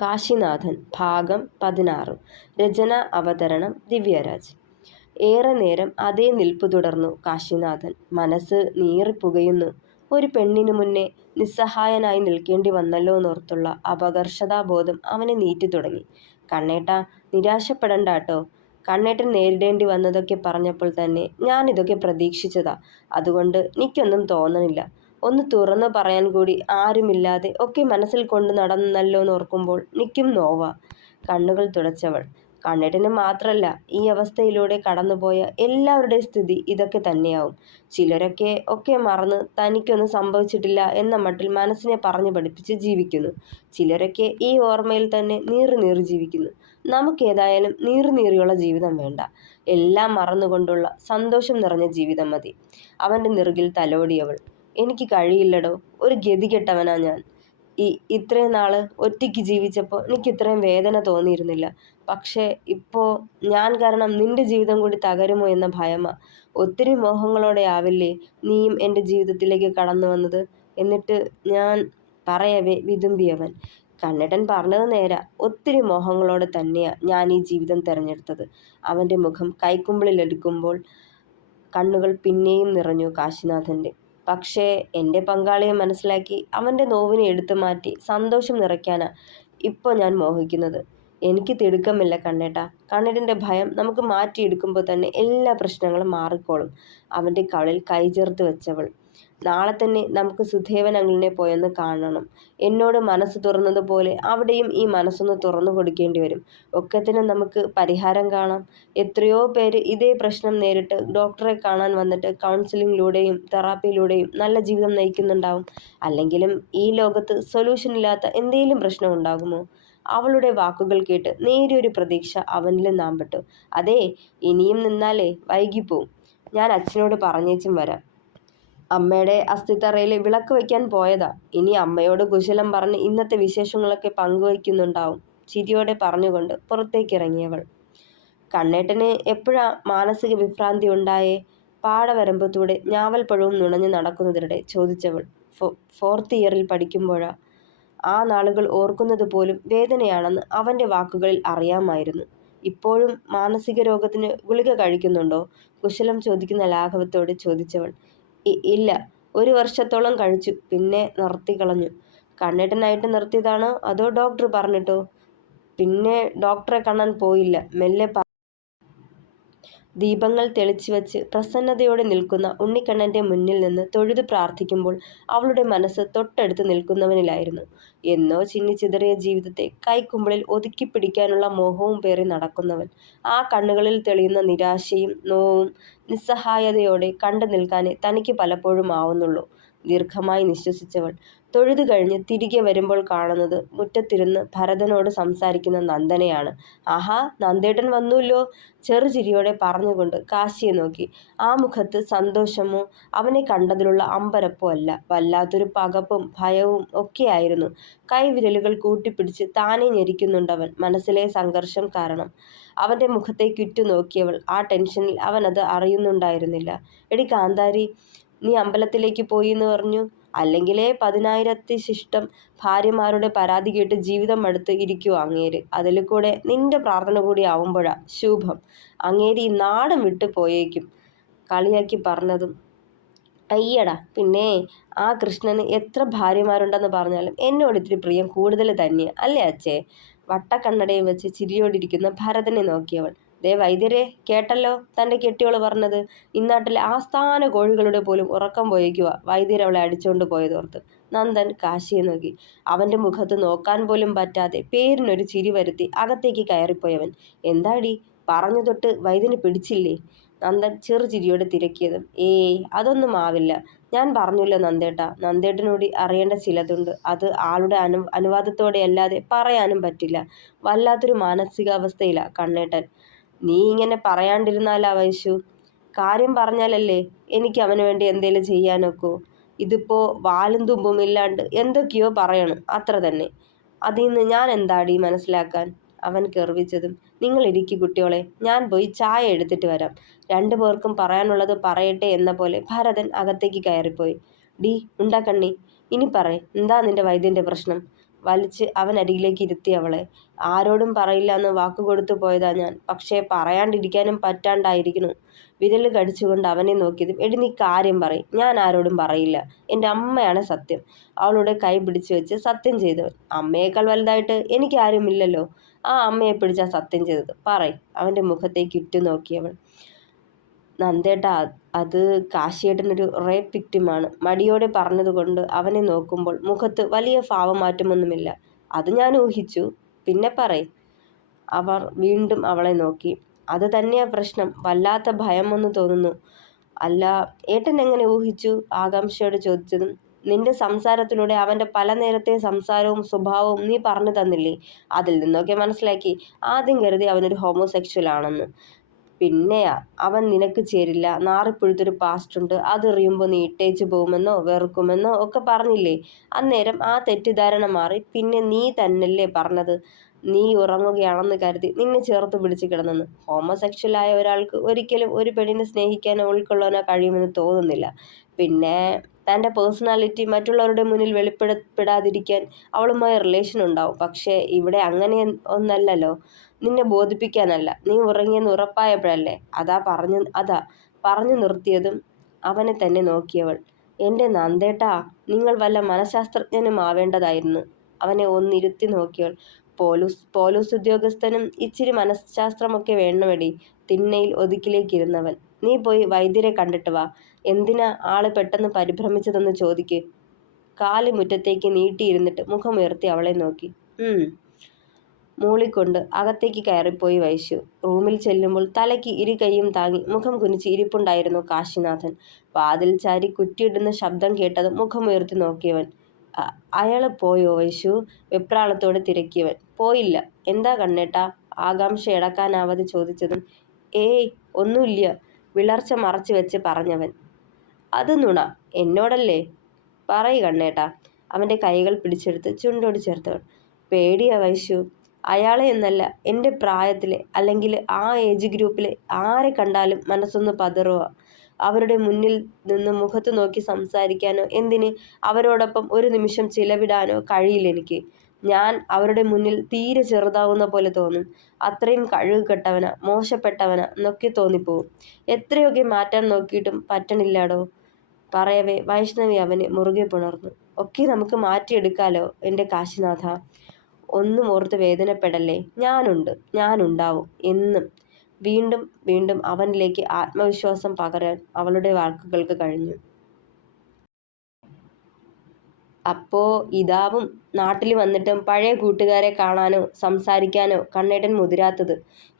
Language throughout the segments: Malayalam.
കാശിനാഥൻ ഭാഗം 16. രചന അവതരണം ദിവ്യരാജ്. ഏറെ നേരം അതേ നിൽപ്പു തുടർന്നു കാശിനാഥൻ. മനസ്സ് നീറിപ്പുകയുന്നു. ഒരു പെണ്ണിനു മുന്നേ നിസ്സഹായനായി നിൽക്കേണ്ടി വന്നല്ലോന്നോർത്തുള്ള അപകർഷതാബോധം അവനെ നീറ്റി തുടങ്ങി. കണ്ണേട്ടാ, നിരാശപ്പെടണ്ടാട്ടോ. കണ്ണേട്ടൻ നേരിടേണ്ടി വന്നതൊക്കെ പറഞ്ഞപ്പോൾ തന്നെ ഞാനിതൊക്കെ പ്രതീക്ഷിച്ചതാ. അതുകൊണ്ട് എനിക്കൊന്നും തോന്നണില്ല. ഒന്ന് തുറന്നു പറയാൻ കൂടി ആരുമില്ലാതെ ഒക്കെ മനസ്സിൽ കൊണ്ട് നടന്നല്ലോന്നോർക്കുമ്പോൾ എനിക്കും നോവാ. കണ്ണുകൾ തുടച്ചവൾ. കണ്ണേട്ടന് മാത്രല്ല, ഈ അവസ്ഥയിലൂടെ കടന്നുപോയ എല്ലാവരുടെയും സ്ഥിതി ഇതൊക്കെ തന്നെയാവും. ചിലരൊക്കെ ഒക്കെ മറന്ന് തനിക്കൊന്നും സംഭവിച്ചിട്ടില്ല എന്ന മട്ടിൽ മനസ്സിനെ പറഞ്ഞു പഠിപ്പിച്ച് ജീവിക്കുന്നു. ചിലരൊക്കെ ഈ ഓർമ്മയിൽ തന്നെ നീറി നീറി ജീവിക്കുന്നു. നമുക്കേതായാലും നീറി നീറിയുള്ള ജീവിതം വേണ്ട. എല്ലാം മറന്നുകൊണ്ടുള്ള സന്തോഷം നിറഞ്ഞ ജീവിതം മതി. അവൻ്റെ നെറുകിൽ തലോടിയവൾ. എനിക്ക് കഴിയില്ലടോ, ഒരു ഗതികെട്ടവനാ ഞാൻ. ഇത്രയും നാള് ഒറ്റയ്ക്ക് ജീവിച്ചപ്പോൾ എനിക്ക് ഇത്രയും വേദന തോന്നിയിരുന്നില്ല. പക്ഷേ ഇപ്പോൾ ഞാൻ കാരണം നിന്റെ ജീവിതം കൂടി തകരുമോ എന്ന ഭയമാ. ഒത്തിരി മോഹങ്ങളോടെ ആവില്ലേ നീയും എൻ്റെ ജീവിതത്തിലേക്ക് കടന്നു വന്നത്? എന്നിട്ട് ഞാൻ പറയവേ വിതുമ്പിയവൻ. കണ്ണേട്ടൻ പറഞ്ഞത് നേരാ. ഒത്തിരി മോഹങ്ങളോടെ തന്നെയാ ഞാൻ ഈ ജീവിതം തിരഞ്ഞെടുത്തത്. അവൻ്റെ മുഖം കൈക്കുമ്പിളിലെടുക്കുമ്പോൾ കണ്ണുകൾ പിന്നെയും നിറഞ്ഞു കാശിനാഥൻ്റെ. പക്ഷേ എൻ്റെ പങ്കാളിയെ മനസ്സിലാക്കി അവൻ്റെ നോവിനെ എടുത്തു മാറ്റി സന്തോഷം നിറയ്ക്കാനാ ഇപ്പോൾ ഞാൻ മോഹിക്കുന്നത്. എനിക്ക് തിടുക്കമില്ല കണ്ണേട്ടാ. കണ്ണേട്ടൻ്റെ ഭയം നമുക്ക് മാറ്റിയെടുക്കുമ്പോൾ തന്നെ എല്ലാ പ്രശ്നങ്ങളും മാറിക്കോളും. അവൻ്റെ കവളിൽ കൈ ചേർത്ത് വെച്ചവൾ. നാളെ തന്നെ നമുക്ക് സുധേവൻ അങ്കിളിനെ പോയൊന്ന് കാണണം. എന്നോട് മനസ്സ് തുറന്നതുപോലെ അവിടെയും ഈ മനസ്സൊന്ന് തുറന്നു കൊടുക്കേണ്ടി വരും. ഒക്കത്തിനും നമുക്ക് പരിഹാരം കാണാം. എത്രയോ പേര് ഇതേ പ്രശ്നം നേരിട്ട് ഡോക്ടറെ കാണാൻ വന്നിട്ട് കൗൺസിലിങ്ങിലൂടെയും തെറാപ്പിയിലൂടെയും നല്ല ജീവിതം നയിക്കുന്നുണ്ടാവും. അല്ലെങ്കിലും ഈ ലോകത്ത് സൊല്യൂഷൻ ഇല്ലാത്ത എന്തെങ്കിലും പ്രശ്നം ഉണ്ടാകുമോ? അവളുടെ വാക്കുകൾ കേട്ട് നേരിയൊരു പ്രതീക്ഷ അവനിൽ നാമ്പെട്ടു. അതേ, ഇനിയും നിന്നാലേ വൈകിപ്പോവും. ഞാൻ അച്ഛനോട് പറഞ്ഞേച്ചും വരാം. അമ്മയുടെ അസ്ഥിത്തറയിൽ വിളക്ക് വയ്ക്കാൻ പോയതാ. ഇനി അമ്മയോട് കുശലം പറഞ്ഞ് ഇന്നത്തെ വിശേഷങ്ങളൊക്കെ പങ്കുവയ്ക്കുന്നുണ്ടാവും. ചിരിയോടെ പറഞ്ഞുകൊണ്ട് പുറത്തേക്കിറങ്ങിയവൾ. കണ്ണേട്ടന് എപ്പോഴാ മാനസിക വിഭ്രാന്തി ഉണ്ടായേ? പാടവരമ്പത്തൂടെ ഞാവൽപ്പഴവും നുണഞ്ഞു നടക്കുന്നതിനിടെ ചോദിച്ചവൾ. 4th ഇയറിൽ പഠിക്കുമ്പോഴാ. ആ നാളുകൾ ഓർക്കുന്നത് പോലും വേദനയാണെന്ന് അവൻ്റെ വാക്കുകളിൽ അറിയാമായിരുന്നു. ഇപ്പോഴും മാനസിക രോഗത്തിന് ഗുളിക കഴിക്കുന്നുണ്ടോ? കുശലം ചോദിക്കുന്ന ലാഘവത്തോടെ ചോദിച്ചവൾ. ഇല്ല, 1 വർഷത്തോളം കഴിച്ചു, പിന്നെ നിർത്തിക്കളഞ്ഞു. കണ്ണേട്ടനായിട്ട് നിർത്തിയതാണോ അതോ ഡോക്ടർ പറഞ്ഞിട്ടോ? പിന്നെ ഡോക്ടറെ കാണാൻ പോയില്ല. മെല്ലെ ദീപങ്ങൾ തെളിച്ചു വച്ച് പ്രസന്നതയോടെ നിൽക്കുന്ന ഉണ്ണിക്കണ്ണൻ്റെ മുന്നിൽ നിന്ന് തൊഴുതു പ്രാർത്ഥിക്കുമ്പോൾ അവളുടെ മനസ്സ് തൊട്ടടുത്ത് നിൽക്കുന്നവനിലായിരുന്നു. എന്നോ ചിന്നിച്ചിതറിയ ജീവിതത്തെ കൈക്കുമ്പിളിൽ ഒതുക്കിപ്പിടിക്കാനുള്ള മോഹവും പേറി നടക്കുന്നവൻ. ആ കണ്ണുകളിൽ തെളിയുന്ന നിരാശയും നോവും നിസ്സഹായതയോടെ കണ്ടു നിൽക്കാനേ തനിക്ക് പലപ്പോഴും ആവുന്നുള്ളൂ. ദീർഘമായി നിശ്വസിച്ചവൾ തൊഴുതു കഴിഞ്ഞ് തിരികെ വരുമ്പോൾ കാണുന്നത് മുറ്റത്തിരുന്ന് ഭരതനോട് സംസാരിക്കുന്ന നന്ദനെയാണ്. ആഹാ, നന്ദേട്ടൻ വന്നൂല്ലോ. ചെറുചിരിയോടെ പറഞ്ഞുകൊണ്ട് കാശിയെ നോക്കി. ആ മുഖത്ത് സന്തോഷമോ അവനെ കണ്ടതിലുള്ള അമ്പരപ്പോ അല്ല, വല്ലാത്തൊരു പകപ്പും ഭയവും ഒക്കെയായിരുന്നു. കൈവിരലുകൾ കൂട്ടിപ്പിടിച്ച് താനെ ഞെരിക്കുന്നുണ്ടവൻ മനസ്സിലെ സംഘർഷം കാരണം. അവൻ്റെ മുഖത്തേക്കുറ്റു നോക്കിയവൾ. ആ ടെൻഷനിൽ അവനത് അറിയുന്നുണ്ടായിരുന്നില്ല. എടി കാന്താരി, നീ അമ്പലത്തിലേക്ക് പോയിന്ന് പറഞ്ഞു. അല്ലെങ്കിലേ 10,000 ഭാര്യമാരുടെ പരാതി കേട്ട് ജീവിതം മടുത്ത് ഇരിക്കുവോ അങ്ങേര്? അതിൽ കൂടെ നിന്റെ പ്രാർത്ഥന കൂടി ആവുമ്പോഴാ ശുഭം. അങ്ങേര് ഈ നാടും വിട്ടു പോയേക്കും. കളിയാക്കി പറഞ്ഞതും. അയ്യടാ, പിന്നെ ആ കൃഷ്ണന് എത്ര ഭാര്യമാരുണ്ടെന്ന് പറഞ്ഞാലും എന്നോട് ഇത്തിരി പ്രിയം കൂടുതൽ തന്നെയാ അല്ലേ അച്ഛേ? വട്ടക്കണ്ണടയും വെച്ച് ചിരിയോടിരിക്കുന്ന ഭരതനെ നോക്കിയവൾ. ദേ വൈദ്യരെ, കേട്ടല്ലോ തൻ്റെ കെട്ടിയോള് പറഞ്ഞത്. ഇന്നാട്ടിലെ ആസ്ഥാന കോഴികളുടെ പോലും ഉറക്കം പോയേക്കുവാ വൈദ്യരവളെ അടിച്ചുകൊണ്ട് പോയതോർത്ത്. നന്ദൻ കാശിയെ നോക്കി. അവൻ്റെ മുഖത്ത് നോക്കാൻ പോലും പറ്റാതെ പേരിനൊരു ചിരി വരുത്തി അകത്തേക്ക് കയറിപ്പോയവൻ. എന്താടി, പറഞ്ഞു തൊട്ട് വൈദ്യന് പിടിച്ചില്ലേ? നന്ദൻ ചെറുചിരിയോടെ തിരക്കിയതും. അതൊന്നും ആവില്ല. ഞാൻ പറഞ്ഞല്ലോ നന്ദേട്ടാ, നന്ദേട്ടനോട് അറിയേണ്ട ചിലതുണ്ട്. അത് ആളുടെ അനുവാദത്തോടെ അല്ലാതെ പറയാനും പറ്റില്ല. വല്ലാത്തൊരു മാനസികാവസ്ഥയിലാ കണ്ണേട്ടൻ. നീ ഇങ്ങനെ പറയാണ്ടിരുന്നാലാ വൈശു? കാര്യം പറഞ്ഞാലല്ലേ എനിക്ക് അവന് വേണ്ടി എന്തേലും ചെയ്യാനൊക്കൂ. ഇതിപ്പോ വാലും തുമ്പും ഇല്ലാണ്ട് എന്തൊക്കെയോ പറയണം, അത്ര തന്നെ. അതിന്ന് ഞാൻ എന്താടി മനസ്സിലാക്കാൻ? അവൻ ഗർവിച്ചതും. നിങ്ങൾ ഇരിക്കു കുട്ടിയോളെ, ഞാൻ പോയി ചായ എടുത്തിട്ട് വരാം. 2 പേർക്കും പറയാനുള്ളത് പറയട്ടെ എന്ന പോലെ ഭരതൻ അകത്തേക്ക് കയറിപ്പോയി. ഡി ഉണ്ടാക്കണ്ണി, ഇനി പറ, എന്താ നിന്റെ വൈദ്യൻ്റെ പ്രശ്നം? വലിച്ച് അവൻ അരികിലേക്ക് ഇരുത്തി അവളെ. ആരോടും പറയില്ല എന്ന് വാക്കുകൊടുത്തു പോയതാ ഞാൻ. പക്ഷേ പറയാണ്ടിരിക്കാനും പറ്റാണ്ടായിരിക്കുന്നു. വിരൽ കടിച്ചുകൊണ്ട് അവനെ നോക്കിയതും, എടി നീ കാര്യം പറയും. ഞാൻ ആരോടും പറയില്ല. എൻ്റെ അമ്മയാണ് സത്യം. അവളുടെ കൈ പിടിച്ചു വെച്ച് സത്യം ചെയ്തവൻ. അമ്മയേക്കാൾ വലുതായിട്ട് എനിക്കാരുമില്ലല്ലോ. ആ അമ്മയെ പിടിച്ചാ സത്യം ചെയ്തത്. പറയ്. അവൻ്റെ മുഖത്തേക്ക് ഇട്ടുനോക്കിയവൾ. നന്ദേട്ടാ, അത് കാശിയേട്ടനൊരു റേപ്പ് വിക്റ്റിമാണ്. മടിയോടെ പറഞ്ഞതുകൊണ്ട് അവനെ നോക്കുമ്പോൾ മുഖത്ത് വലിയ ഭാവമാറ്റമൊന്നുമില്ല. അത് ഞാൻ ഊഹിച്ചു. പിന്നെ പറയ്. അവർ വീണ്ടും അവളെ നോക്കി. അത് തന്നെയാ പ്രശ്നം. വല്ലാത്ത ഭയമൊന്നു തോന്നുന്നു. അല്ല, ഏട്ടൻ എങ്ങനെ ഊഹിച്ചു? ആകാംക്ഷയോട് ചോദിച്ചതും, നിന്റെ സംസാരത്തിലൂടെ അവൻ്റെ പല നേരത്തെ സംസാരവും സ്വഭാവവും നീ പറഞ്ഞു തന്നില്ലേ? അതിൽ നിന്നൊക്കെ മനസ്സിലാക്കി. ആദ്യം കരുതി അവനൊരു ഹോമോസെക്ഷൽ ആണെന്ന്. പിന്നെയാ അവൻ നിനക്ക് ചേരില്ല, നാറിപ്പുഴുത്തൊരു പാസ്റ്റുണ്ട്, അതെറിയുമ്പോൾ നീ ഇട്ടേച്ചു പോകുമെന്നോ വെറുക്കുമെന്നോ ഒക്കെ പറഞ്ഞില്ലേ? അന്നേരം ആ തെറ്റിദ്ധാരണ മാറി. പിന്നെ നീ തന്നല്ലേ പറഞ്ഞത് നീ ഉറങ്ങുകയാണെന്ന് കരുതി നിന്നെ ചേർത്ത് പിടിച്ച് കിടന്നെന്ന്. ഹോമോസെക്ഷലായ ഒരാൾക്ക് ഒരിക്കലും ഒരു പെണ്ണിനെ സ്നേഹിക്കാനോ ഉൾക്കൊള്ളാനോ കഴിയുമെന്ന് തോന്നുന്നില്ല. പിന്നെ തൻ്റെ പേഴ്സണാലിറ്റി മറ്റുള്ളവരുടെ മുന്നിൽ വെളിപ്പെടാതിരിക്കാൻ അവളുമായി റിലേഷൻ ഉണ്ടാവും. പക്ഷേ ഇവിടെ അങ്ങനെ ഒന്നല്ലല്ലോ. നിന്നെ ബോധിപ്പിക്കാനല്ല, നീ ഉറങ്ങിയെന്ന് ഉറപ്പായപ്പോഴല്ലേ. അതാ പറഞ്ഞു നിർത്തിയതും അവനെ തന്നെ നോക്കിയവൾ. എൻ്റെ നന്ദേട്ടാ, നിങ്ങൾ വല്ല മനഃശാസ്ത്രജ്ഞനും ആവേണ്ടതായിരുന്നു. അവനെ ഒന്നിരുത്തി നോക്കിയവൾ. പോലീസ് ഉദ്യോഗസ്ഥനും ഇച്ചിരി മനഃശാസ്ത്രമൊക്കെ വേണമെടി. തിണ്ണയിൽ ഒതുക്കിലേക്കിരുന്നവൻ. നീ പോയി വൈദ്യരെ കണ്ടിട്ട് വാ. എന്തിനാ ആള് പെട്ടെന്ന് പരിഭ്രമിച്ചതെന്ന് ചോദിക്ക്. കാല് മുറ്റത്തേക്ക് നീട്ടിയിരുന്നിട്ട് മുഖമുയർത്തി അവളെ നോക്കി. മൂളിക്കൊണ്ട് അകത്തേക്ക് കയറിപ്പോയി വൈശു. റൂമിൽ ചെല്ലുമ്പോൾ തലയ്ക്ക് ഇരു കൈയും താങ്ങി മുഖം കുനിച്ച് ഇരിപ്പുണ്ടായിരുന്നു കാശിനാഥൻ. വാതിൽ ചാരി കുറ്റിയിടുന്ന ശബ്ദം കേട്ടതും മുഖമുയർത്തി നോക്കിയവൻ. അയാള് പോയോ വൈശു? വെപ്രാളത്തോടെ തിരക്കിയവൻ. പോയില്ല. എന്താ കണ്ണേട്ടാ? ആകാംക്ഷ അടക്കാനാവാതെ ചോദിച്ചതും, ഏയ് ഒന്നുമില്ല, വിളർച്ച മറച്ചു വെച്ച് പറഞ്ഞവൻ. അത് നുണ. എന്നോടല്ലേ? പറയ് കണ്ണേട്ടാ. അവൻ്റെ കൈകൾ പിടിച്ചെടുത്ത് ചുണ്ടോട് ചേർത്തവൻ. പേടിയാ വൈശു. അയാളെ എന്നല്ല, എൻ്റെ പ്രായത്തിലെ അല്ലെങ്കിൽ ആ ഏജ് ഗ്രൂപ്പിലെ ആരെ കണ്ടാലും മനസ്സൊന്ന് പതറുക. അവരുടെ മുന്നിൽ നിന്ന് മുഖത്ത് നോക്കി സംസാരിക്കാനോ എന്തിന് അവരോടൊപ്പം ഒരു നിമിഷം ചിലവിടാനോ കഴിയില്ലെനിക്ക്. ഞാൻ അവരുടെ മുന്നിൽ തീരെ ചെറുതാവുന്ന പോലെ തോന്നും. അത്രയും കഴിവ് കെട്ടവനാ, മോശപ്പെട്ടവനാ എന്നൊക്കെ തോന്നിപ്പോവും. എത്രയൊക്കെ മാറ്റാൻ നോക്കിയിട്ടും പറ്റണില്ലാടോ. പറയവേ വൈഷ്ണവി അവനെ മുറുകെ പുണർന്നു. ഒക്കെ നമുക്ക് മാറ്റിയെടുക്കാലോ എൻ്റെ കാശിനാഥ. ഒന്നും ഓർത്ത് വേദനപ്പെടല്ലേ. ഞാനുണ്ടാവും എന്നും. വീണ്ടും വീണ്ടും അവനിലേക്ക് ആത്മവിശ്വാസം പകരാൻ അവളുടെ വാക്കുകൾക്ക് കഴിഞ്ഞു. അപ്പോ ഇതാവും നാട്ടിൽ വന്നിട്ടും പഴയ കൂട്ടുകാരെ കാണാനോ സംസാരിക്കാനോ കണ്ണേട്ടൻ മുതിരാത്തത്.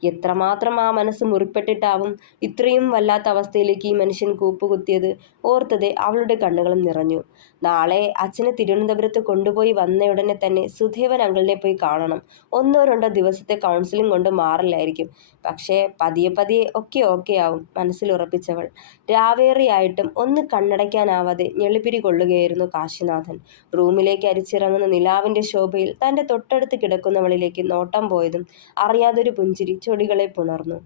എത്രമാത്രം ആ മനസ്സ് മുറിപ്പെട്ടിട്ടാവും ഇത്രയും വല്ലാത്ത അവസ്ഥയിലേക്ക് ഈ മനുഷ്യൻ കൂപ്പുകുത്തിയത്. ഓർത്തത് അവളുടെ കണ്ണുകളും നിറഞ്ഞു. നാളെ അച്ഛനെ തിരുവനന്തപുരത്ത് കൊണ്ടുപോയി വന്നയുടനെ തന്നെ സുധേവൻ അങ്കിളിനെ പോയി കാണണം. 1-2 ദിവസത്തെ കൗൺസിലിംഗ് കൊണ്ട് മാറില്ലായിരിക്കും. പക്ഷേ പതിയെ പതിയെ ഒക്കെ ഓക്കെ ആവും, മനസ്സിൽ ഉറപ്പിച്ചവൾ. രാവേറെയായിട്ടും ഒന്ന് കണ്ണടയ്ക്കാനാവാതെ ഞെളിപിരി കൊള്ളുകയായിരുന്നു കാശിനാഥൻ. റൂമിലേക്ക് അരിച്ചിറങ്ങുന്ന നിലാവിൻ്റെ ശോഭയിൽ തൻ്റെ തൊട്ടടുത്ത് കിടക്കുന്നവളിലേക്ക് നോട്ടം പോയതും അറിയാതൊരു പുഞ്ചിരി ചൊടികളെ പുണർന്നു.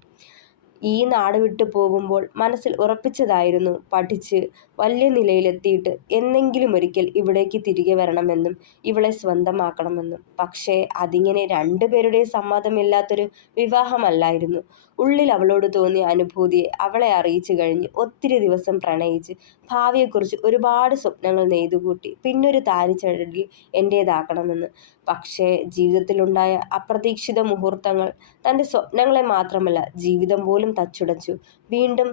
ഈ നാട് വിട്ടു പോകുമ്പോൾ മനസ്സിൽ ഉറപ്പിച്ചതായിരുന്നു, പഠിച്ച് വലിയ നിലയിലെത്തിയിട്ട് എന്നെങ്കിലും ഒരിക്കൽ ഇവിടേക്ക് തിരികെ വരണമെന്നും ഇവളെ സ്വന്തമാക്കണമെന്നും. പക്ഷേ അതിങ്ങനെ രണ്ടുപേരുടെയും സമ്മതമില്ലാത്തൊരു വിവാഹമല്ലായിരുന്നു. ഉള്ളിൽ അവളോട് തോന്നിയ അനുഭൂതിയെ അവളെ അറിയിച്ചു കഴിഞ്ഞ് ഒത്തിരി ദിവസം പ്രണയിച്ച് ഭാവിയെക്കുറിച്ച് ഒരുപാട് സ്വപ്നങ്ങൾ നെയ്തുകൂട്ടി പിന്നൊരു താരിച്ചരടിൽ എൻ്റേതാക്കണമെന്ന്. പക്ഷേ ജീവിതത്തിലുണ്ടായ അപ്രതീക്ഷിത മുഹൂർത്തങ്ങൾ തൻ്റെ സ്വപ്നങ്ങളെ മാത്രമല്ല ജീവിതം പോലും തച്ചുടച്ചു. വീണ്ടും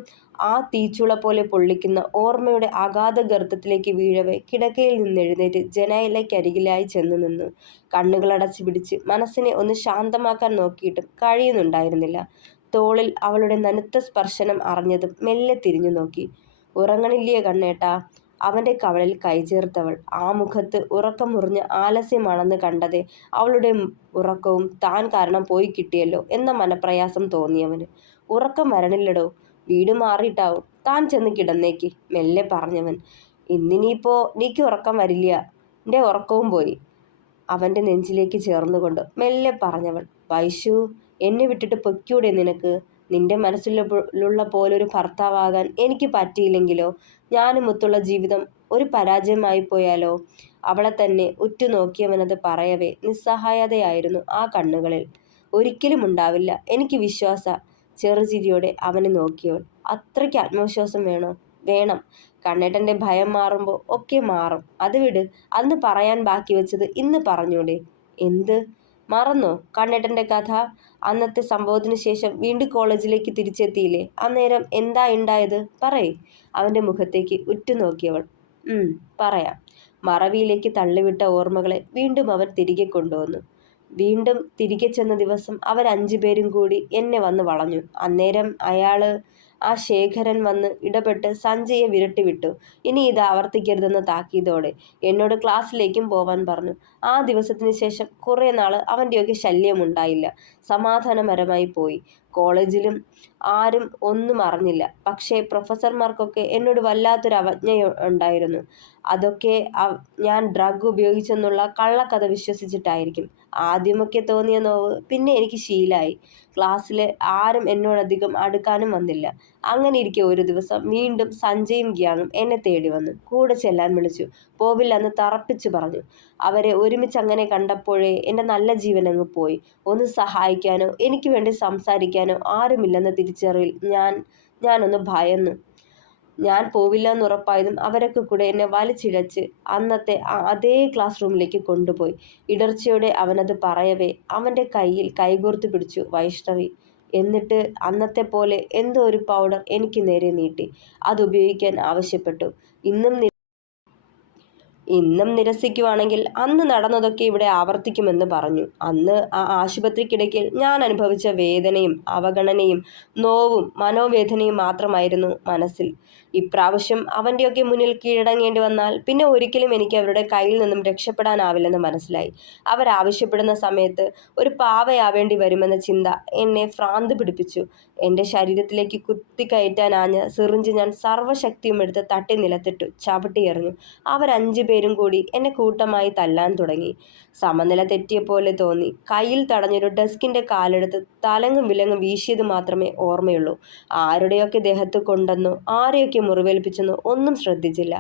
ആ തീച്ചുള പോലെ പൊള്ളിക്കുന്ന ഓർമ്മയുടെ അഗാധ ഗർത്തത്തിലേക്ക് വീഴവേ കിടക്കയിൽ നിന്നെഴുന്നേറ്റ് ജനാലയ്ക്കരികിലായി ചെന്നു നിന്നു. കണ്ണുകളടച്ചു പിടിച്ച് മനസ്സിനെ ഒന്ന് ശാന്തമാക്കാൻ നോക്കിയിട്ടും കഴിയുന്നുണ്ടായിരുന്നില്ല. തോളിൽ അവളുടെ നനുത്ത സ്പർശനം അറിഞ്ഞതും മെല്ലെ തിരിഞ്ഞു നോക്കി. ഉറങ്ങണില്ലേ കണ്ണേട്ടാ? അവൻ്റെ കവളിൽ കൈചേർത്തവൾ. ആ മുഖത്ത് ഉറക്കം മുറിഞ്ഞ ആലസ്യമാണെന്ന് കണ്ടതേ അവളുടെ ഉറക്കവും താൻ കാരണം പോയി കിട്ടിയല്ലോ എന്ന മനപ്രയാസം തോന്നിയവന്. ഉറക്കം വരണില്ലടോ, വീട് മാറിയിട്ടാവും. താൻ ചെന്ന് കിടന്നേക്ക്, മെല്ലെ പറഞ്ഞവൻ. ഇന്നിനിയിപ്പോ നീക്ക് ഉറക്കം വരില്ല. എൻ്റെ ഉറക്കവും പോയി. അവൻ്റെ നെഞ്ചിലേക്ക് ചേർന്നുകൊണ്ട് മെല്ലെ പറഞ്ഞവൾ. വൈശു, എന്നെ വിട്ടിട്ട് പൊയ്ക്കൂടെ നിനക്ക്? നിന്റെ മനസ്സിലുള്ള പോലൊരു ഭർത്താവാകാൻ എനിക്ക് പറ്റിയില്ലെങ്കിലോ? ഞാനുമൊത്തുള്ള ജീവിതം ഒരു പരാജയമായി പോയാലോ? അവളെ തന്നെ ഉറ്റുനോക്കിയവനത് പറയവേ നിസ്സഹായതയായിരുന്നു ആ കണ്ണുകളിൽ. ഒരിക്കലും ഉണ്ടാവില്ല, എനിക്ക് വിശ്വാസ. ചെറുചിരിയോടെ അവനെ നോക്കിയവൾ. അത്രയ്ക്ക് ആത്മവിശ്വാസം വേണോ? വേണം. കണ്ണേട്ടന്റെ ഭയം മാറുമ്പോൾ ഒക്കെ മാറും. അത് വിട്. അന്ന് പറയാൻ ബാക്കി വെച്ചത് ഇന്ന് പറഞ്ഞൂടെ? എന്ത്? മറന്നോ കണ്ണേട്ടന്റെ കഥ? അന്നത്തെ സംഭവത്തിനു ശേഷം വീണ്ടും കോളേജിലേക്ക് തിരിച്ചെത്തിയില്ലേ? അന്നേരം എന്താ ഉണ്ടായത്? പറയ്. അവന്റെ മുഖത്തേക്ക് ഉറ്റുനോക്കിയവൾ. പറയാം. മറവിയിലേക്ക് തള്ളിവിട്ട ഓർമ്മകളെ വീണ്ടും അവൻ തിരികെ കൊണ്ടുവന്നു. വീണ്ടും തിരികെ ചെന്ന ദിവസം അവർ 5 പേരും കൂടി എന്നെ വന്ന് വളഞ്ഞു. അന്നേരം ആ ശേഖരൻ വന്ന് ഇടപെട്ട് സഞ്ജയെ വിരട്ടിവിട്ടു. ഇനി ഇത് ആവർത്തിക്കരുതെന്ന താക്കീതോടെ എന്നോട് ക്ലാസ്സിലേക്കും പോവാൻ പറഞ്ഞു. ആ ദിവസത്തിന് ശേഷം കുറേ നാള് അവൻ്റെയൊക്കെ ശല്യമുണ്ടായില്ല. സമാധാനപരമായി പോയി. കോളേജിലും ആരും ഒന്നും അറിഞ്ഞില്ല. പക്ഷേ പ്രൊഫസർമാർക്കൊക്കെ എന്നോട് വല്ലാത്തൊരു അവജ്ഞയുണ്ടായിരുന്നു. അതൊക്കെ ഞാൻ ഡ്രഗ് ഉപയോഗിച്ചെന്നുള്ള കള്ളക്കഥ വിശ്വസിച്ചിട്ടായിരിക്കും. ആദ്യമൊക്കെ തോന്നിയ നോവ് പിന്നെ എനിക്ക് ശീലമായി. ക്ലാസ്സിൽ ആരും എന്നോടധികം അടുക്കാനും വന്നില്ല. അങ്ങനെയിരിക്കെ ഒരു ദിവസം വീണ്ടും സഞ്ജയും ഗ്യാങ്ങും എന്നെ തേടി വന്നു. കൂടെ ചെല്ലാൻ വിളിച്ചു. പോവില്ലെന്ന് തറപ്പിച്ചു പറഞ്ഞു. അവരെ ഒരുമിച്ച് അങ്ങനെ കണ്ടപ്പോഴേ എൻ്റെ നല്ല ജീവനങ്ങ് പോയി. ഒന്ന് സഹായിക്കാനോ എനിക്ക് വേണ്ടി സംസാരിക്കാനോ ആരുമില്ലെന്ന തിരിച്ചറിവിൽ ഞാനൊന്ന് ഭയന്നു. ഞാൻ പോവില്ലെന്ന് ഉറപ്പായതും അവരൊക്കെ കൂടെ എന്നെ വലിച്ചിഴച്ച് അന്നത്തെ അതേ ക്ലാസ് റൂമിലേക്ക് കൊണ്ടുപോയി. ഇടർച്ചയോടെ അവനത് പറയവേ അവൻ്റെ കയ്യിൽ കൈകോർത്ത് പിടിച്ചു വൈഷ്ണവി. എന്നിട്ട് അന്നത്തെ പോലെ എന്തോ ഒരു പൗഡർ എനിക്ക് നേരെ നീട്ടി. അതുപയോഗിക്കാൻ ആവശ്യപ്പെട്ടു. ഇന്നും നിരസിക്കുവാണെങ്കിൽ അന്ന് നടന്നതൊക്കെ ഇവിടെ ആവർത്തിക്കുമെന്ന് പറഞ്ഞു. അന്ന് ആ ആശുപത്രിക്കിടയ്ക്കിൽ ഞാൻ അനുഭവിച്ച വേദനയും അവഗണനയും നോവും മനോവേദനയും മാത്രമായിരുന്നു മനസ്സിൽ. ഇപ്രാവശ്യം അവൻ്റെയൊക്കെ മുന്നിൽ കീഴടങ്ങേണ്ടി വന്നാൽ പിന്നെ ഒരിക്കലും എനിക്ക് അവരുടെ കയ്യിൽ നിന്നും രക്ഷപ്പെടാനാവില്ലെന്ന് മനസ്സിലായി. അവരാവശ്യപ്പെടുന്ന സമയത്ത് ഒരു പാവയാവേണ്ടി വരുമെന്ന ചിന്ത എന്നെ ഭ്രാന്ത് പിടിപ്പിച്ചു. എൻ്റെ ശരീരത്തിലേക്ക് കുത്തിക്കയറ്റാനാഞ്ഞ സിറിഞ്ച് ഞാൻ സർവ്വശക്തിയും എടുത്ത് തട്ടി നിലത്തിട്ടു ചവിട്ടിയെറിഞ്ഞു. അവർ 5 പേരും കൂടി എന്നെ കൂട്ടമായി തല്ലാൻ തുടങ്ങി. സമനില തെറ്റിയ പോലെ തോന്നി. കയ്യിൽ തടഞ്ഞൊരു ഡെസ്കിൻ്റെ കാലെടുത്ത് തലങ്ങും വിലങ്ങും വീശിയത് മാത്രമേ ഓർമ്മയുള്ളൂ. ആരുടെയൊക്കെ ദേഹത്ത് കൊണ്ടെന്നോ ആരെയൊക്കെ മുറിവേൽപ്പിച്ചെന്നോ ഒന്നും ശ്രദ്ധിച്ചില്ല.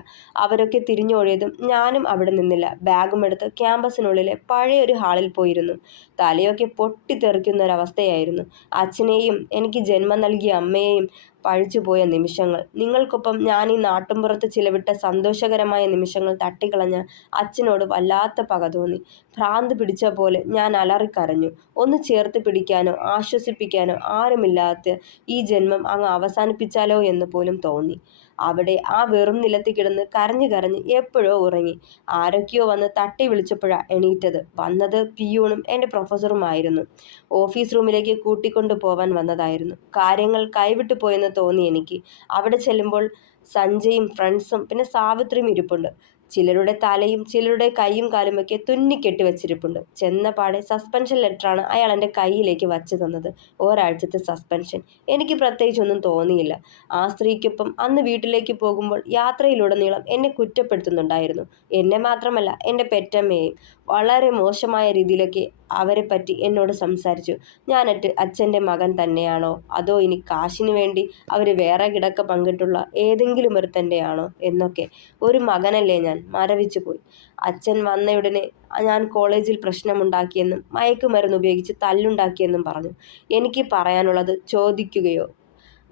അവരൊക്കെ തിരിഞ്ഞോടിയതും ഞാനും അവിടെ നിന്നില്ല. ബാഗുമെടുത്ത് ക്യാമ്പസിനുള്ളിലെ പഴയൊരു ഹാളിൽ പോയിരുന്നു. തലയൊക്കെ പൊട്ടിത്തെറിക്കുന്നൊരവസ്ഥയായിരുന്നു. അച്ഛനെയും എനിക്ക് ജന്മം നൽകിയ അമ്മയെയും പഴിച്ചുപോയ നിമിഷങ്ങൾ. നിങ്ങൾക്കൊപ്പം ഞാൻ ഈ നാട്ടുമ്പുറത്ത് ചിലവിട്ട സന്തോഷകരമായ നിമിഷങ്ങൾ തട്ടിക്കളഞ്ഞ അച്ഛനോട് വല്ലാത്ത പക തോന്നി. ഭ്രാന്ത് പിടിച്ച പോലെ ഞാൻ അലറിക്കരഞ്ഞു. ഒന്ന് ചേർത്ത് പിടിക്കാനോ ആശ്വസിപ്പിക്കാനോ ആരുമില്ലാത്ത ഈ ജന്മം അങ്ങ് അവസാനിപ്പിച്ചാലോ എന്ന് പോലും തോന്നി. അവിടെ ആ വെറും നിലത്ത് കിടന്ന് കരഞ്ഞ് കരഞ്ഞ് എപ്പോഴോ ഉറങ്ങി. ആരൊക്കെയോ വന്ന് തട്ടി വിളിച്ചപ്പോഴാണ് എണീറ്റത്. വന്നത് പിയൂണും എൻ്റെ പ്രൊഫസറുമായിരുന്നു. ഓഫീസ് റൂമിലേക്ക് കൂട്ടിക്കൊണ്ടു പോവാൻ വന്നതായിരുന്നു. കാര്യങ്ങൾ കൈവിട്ടു പോയെന്ന് തോന്നി എനിക്ക്. അവിടെ ചെല്ലുമ്പോൾ സഞ്ജയും ഫ്രണ്ട്സും പിന്നെ സാവിത്രിയും ഇരിപ്പുണ്ട്. ചിലരുടെ തലയും ചിലരുടെ കൈയും കാലുമൊക്കെ തുന്നിക്കെട്ടി വെച്ചിരിപ്പുണ്ട്. ചെന്ന പാടെ സസ്പെൻഷൻ ലെറ്ററാണ് അയാൾ എൻ്റെ കയ്യിലേക്ക് വച്ചു തന്നത്. ഒരാഴ്ചത്തെ സസ്പെൻഷൻ. എനിക്ക് പ്രത്യേകിച്ചൊന്നും തോന്നിയില്ല. ആ സ്ത്രീക്കൊപ്പം അന്ന് വീട്ടിലേക്ക് പോകുമ്പോൾ യാത്രയിലുടനീളം എന്നെ കുറ്റപ്പെടുത്തുന്നുണ്ടായിരുന്നു. എന്നെ മാത്രമല്ല എൻ്റെ പെറ്റമ്മയെയും. വളരെ മോശമായ രീതിയിലൊക്കെ അവരെപ്പറ്റി എന്നോട് സംസാരിച്ചു. ഞാൻ അച്ഛൻ്റെ മകൻ തന്നെയാണോ അതോ ഇനി കാശിന് വേണ്ടി അവർ വേറെ കിടക്ക പങ്കിട്ടുള്ള ഏതെങ്കിലും ഒരുത്തൻ്റെയാണോ എന്നൊക്കെ. ഒരു മകനല്ലേ ഞാൻ? മരവിച്ചു പോയി. അച്ഛൻ വന്നയുടനെ ഞാൻ കോളേജിൽ പ്രശ്നമുണ്ടാക്കിയെന്നും മയക്കുമരുന്ന് ഉപയോഗിച്ച് തല്ലുണ്ടാക്കിയെന്നും പറഞ്ഞു. എനിക്ക് പറയാനുള്ളത് ചോദിക്കുകയോ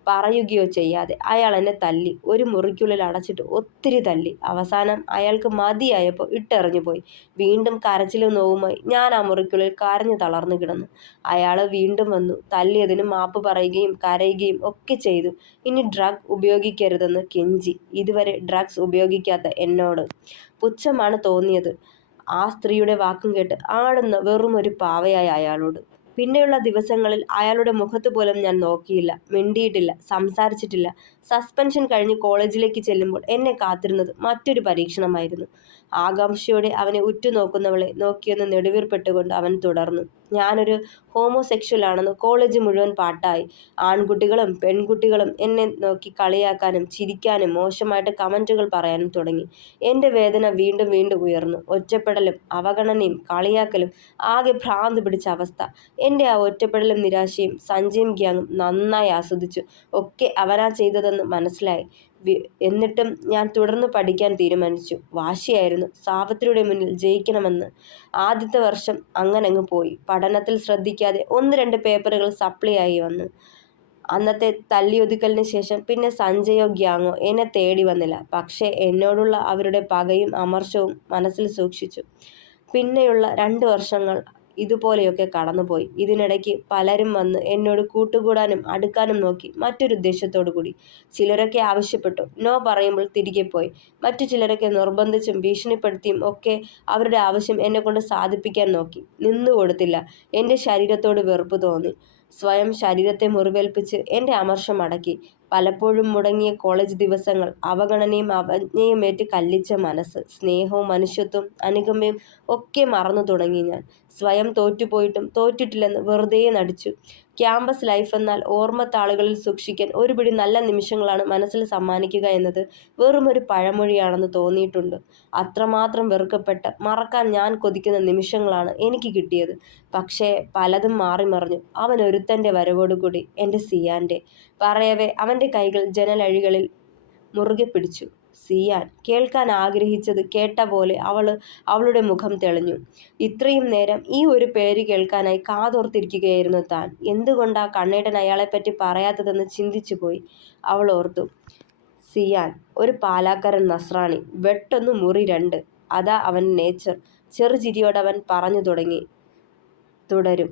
പറയുകയോ ചെയ്യാതെ അയാൾ എന്നെ തല്ലി. ഒരു മുറിക്കുള്ളിൽ അടച്ചിട്ട് ഒത്തിരി തല്ലി. അവസാനം അയാൾക്ക് മതിയായപ്പോൾ ഇട്ടെറിഞ്ഞു പോയി. വീണ്ടും കരച്ചിലും നോവുമായി ഞാൻ ആ മുറിക്കുള്ളിൽ കരഞ്ഞു തളർന്നു കിടന്നു. അയാൾ വീണ്ടും വന്നു. തല്ലിയതിന് മാപ്പ് പറയുകയും കരയുകയും ഒക്കെ ചെയ്തു. ഇനി ഡ്രഗ് ഉപയോഗിക്കരുതെന്ന് കെഞ്ചി. ഇതുവരെ ഡ്രഗ്സ് ഉപയോഗിക്കാത്ത എന്നോട് പുച്ഛമാണ് തോന്നിയത്. ആ സ്ത്രീയുടെ വാക്കും കേട്ട് ആടുന്ന വെറുമൊരു പാവയായ അയാളോട്. പിന്നെയുള്ള ദിവസങ്ങളിൽ അയാളുടെ മുഖത്ത് പോലും ഞാൻ നോക്കിയില്ല, മിണ്ടിയിട്ടില്ല, സംസാരിച്ചിട്ടില്ല. സസ്പെൻഷൻ കഴിഞ്ഞ് കോളേജിലേക്ക് ചെല്ലുമ്പോൾ എന്നെ കാത്തിരുന്നത് മറ്റൊരു പരീക്ഷണമായിരുന്നു. ആകാംക്ഷയോടെ അവനെ ഉറ്റുനോക്കുന്നവളെ നോക്കിയൊന്ന് നെടുവീർപ്പെട്ടുകൊണ്ട് അവൻ തുടർന്നു. ഞാനൊരു ഹോമോസെക്ഷൽ ആണെന്ന് കോളേജ് മുഴുവൻ പാട്ടായി. ആൺകുട്ടികളും പെൺകുട്ടികളും എന്നെ നോക്കി കളിയാക്കാനും ചിരിക്കാനും മോശമായിട്ട് കമൻറ്റുകൾ പറയാനും തുടങ്ങി. എൻ്റെ വേദന വീണ്ടും വീണ്ടും ഉയർന്നു. ഒറ്റപ്പെടലും അവഗണനയും കളിയാക്കലും, ആകെ ഭ്രാന്ത് പിടിച്ച അവസ്ഥ. എൻ്റെ ആ ഒറ്റപ്പെടലും നിരാശയും സഞ്ജയും ഗ്യാങ്ങും നന്നായി ആസ്വദിച്ചു. ഒക്കെ അവനാ ചെയ്തതെന്ന് മനസ്സിലായി. എന്നിട്ടും ഞാൻ തുടർന്ന് പഠിക്കാൻ തീരുമാനിച്ചു. വാശിയായിരുന്നു. സാവിത്രിയുടെ മുന്നിൽ ജയിക്കണമെന്ന്. ആദ്യത്തെ വർഷം അങ്ങനങ്ങ് പോയി. പഠനത്തിൽ ശ്രദ്ധിക്കാതെ 1-2 പേപ്പറുകൾ സപ്ലി ആയി വന്നു. അന്നത്തെ തല്ലിയൊതുക്കലിന് ശേഷം പിന്നെ സഞ്ജയോ ഗ്യാങ്ങോ എന്നെ തേടി വന്നില്ല. പക്ഷേ എന്നോടുള്ള അവരുടെ പകയും അമർഷവും മനസ്സിൽ സൂക്ഷിച്ചു. പിന്നെയുള്ള 2 വർഷങ്ങൾ ഇതുപോലെയൊക്കെ കടന്നുപോയി. ഇതിനിടയ്ക്ക് പലരും വന്ന് എന്നോട് കൂട്ടുകൂടാനും അടുക്കാനും നോക്കി, മറ്റൊരു ഉദ്ദേശത്തോടു കൂടി. ചിലരൊക്കെ ആവശ്യപ്പെട്ടു, നോ പറയുമ്പോൾ തിരികെ പോയി. മറ്റു ചിലരൊക്കെ നിർബന്ധിച്ചും ഭീഷണിപ്പെടുത്തിയും ഒക്കെ അവരുടെ ആവശ്യം എന്നെക്കൊണ്ട് സാധിപ്പിക്കാൻ നോക്കി. നിന്നുകൊടുത്തില്ല. എൻ്റെ ശരീരത്തോട് വെറുപ്പ് തോന്നി. സ്വയം ശരീരത്തെ മുറിവേൽപ്പിച്ച് എൻ്റെ അമർഷം അടക്കി. പലപ്പോഴും മുടങ്ങിയ കോളേജ് ദിവസങ്ങൾ, അവഗണനയും അവജ്ഞയുമേറ്റ് കല്ലിച്ച മനസ്സ്, സ്നേഹവും മനുഷ്യത്വവും അനുകമ്പയും ഒക്കെ മറന്നു തുടങ്ങി ഞാൻ. സ്വയം തോറ്റുപോയിട്ടും തോറ്റിട്ടില്ലെന്ന് വെറുതെ നടിച്ചു. ക്യാമ്പസ് ലൈഫ് എന്നാൽ ഓർമ്മത്താളുകളിൽ സൂക്ഷിക്കാൻ ഒരു പിടി നല്ല നിമിഷങ്ങളാണ് മനസ്സിൽ സമ്മാനിക്കുക എന്നത് വെറുമൊരു പഴമൊഴിയാണെന്ന് തോന്നിയിട്ടുണ്ട്. അത്രമാത്രം വെറുക്കപ്പെട്ട് മറക്കാൻ ഞാൻ കൊതിക്കുന്ന നിമിഷങ്ങളാണ് എനിക്ക് കിട്ടിയത്. പക്ഷേ പലതും മാറിമറിഞ്ഞു. അവനൊരുത്തൻ്റെ വരവോടുകൂടി. എൻ്റെ സിയാൻ്റെ. പറയവേ അവൻ്റെ കൈകൾ ജനലഴികളിൽ മുറുകെ പിടിച്ചു. സിയാൻ. കേൾക്കാൻ ആഗ്രഹിച്ചത് കേട്ട പോലെ അവളുടെ മുഖം തെളിഞ്ഞു. ഇത്രയും നേരം ഈ ഒരു പേര് കേൾക്കാനായി കാതോർത്തിരിക്കുകയായിരുന്നു താൻ. എന്തുകൊണ്ടാ കണ്ണേട്ടൻ അയാളെപ്പറ്റി പറയാത്തതെന്ന് ചിന്തിച്ചുപോയി അവൾ ഓർത്തു. സിയാൻ. ഒരു പാലാക്കാരൻ നസ്രാണി. വെട്ടൊന്ന് മുറി 2. അതാ അവൻ്റെ നേച്ചർ. ചെറുചിരിയോടവൻ പറഞ്ഞു തുടങ്ങി. തുടരും.